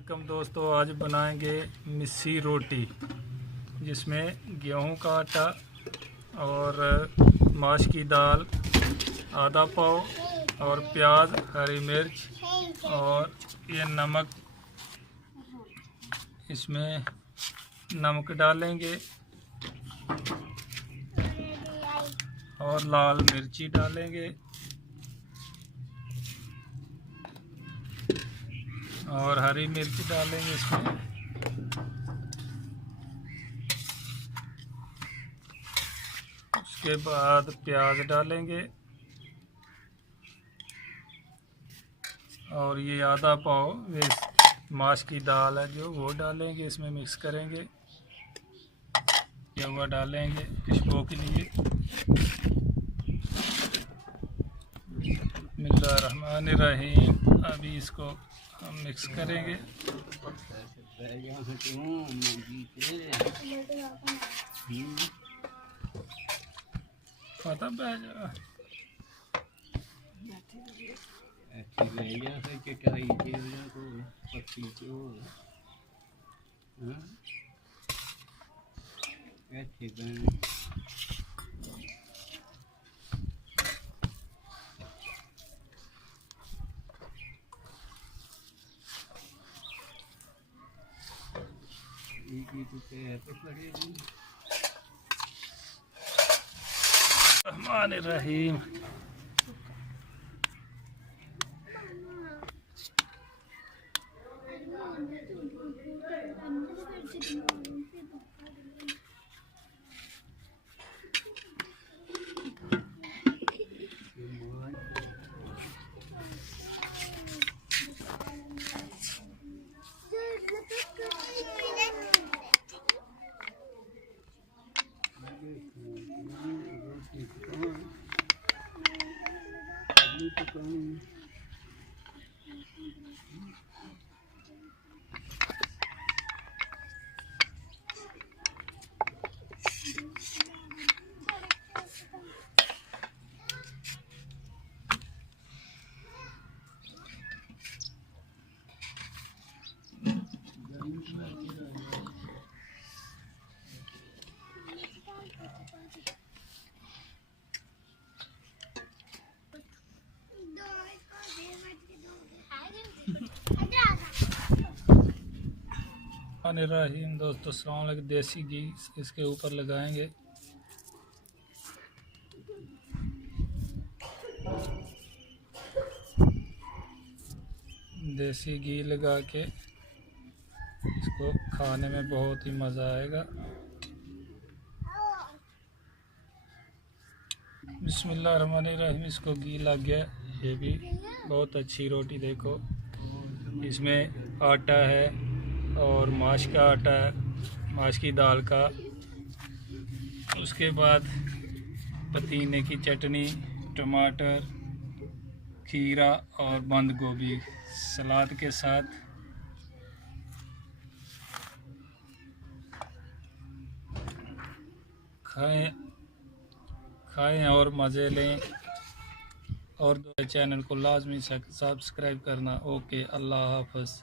वालेकुम दोस्तों, आज बनाएंगे मिस्सी रोटी जिसमें गेहूं का आटा और माश की दाल आधा पाव और प्याज, हरी मिर्च और ये नमक, इसमें नमक डालेंगे और लाल मिर्ची डालेंगे और हरी मिर्च डालेंगे इसमें। उसके बाद प्याज डालेंगे और ये आधा पाव माश की दाल है जो वो डालेंगे, इसमें मिक्स करेंगे। हुआ डालेंगे खुशबू के लिए। बिस्मिल्लाहिर्रहमानिर्रहीम। अभी इसको हम मिक्स करेंगे। पता रहमानिर्रहीम। रहीम दोस्तों, अस्सलाम वालेकुम। देसी घी इसके ऊपर लगाएंगे। देसी घी लगा के इसको खाने में बहुत ही मज़ा आएगा। बिस्मिल्लाहिर्रहमानिर्रहीम। इसको घी लग गया। ये भी बहुत अच्छी रोटी। देखो इसमें आटा है और माश का आटा है, माश की दाल का। उसके बाद पुदीने की चटनी, टमाटर, खीरा और बंद गोभी सलाद के साथ। खाएं और मज़े लें। और चैनल को लाजमी सब्सक्राइब करना। ओके, अल्लाह हाफ़िज़।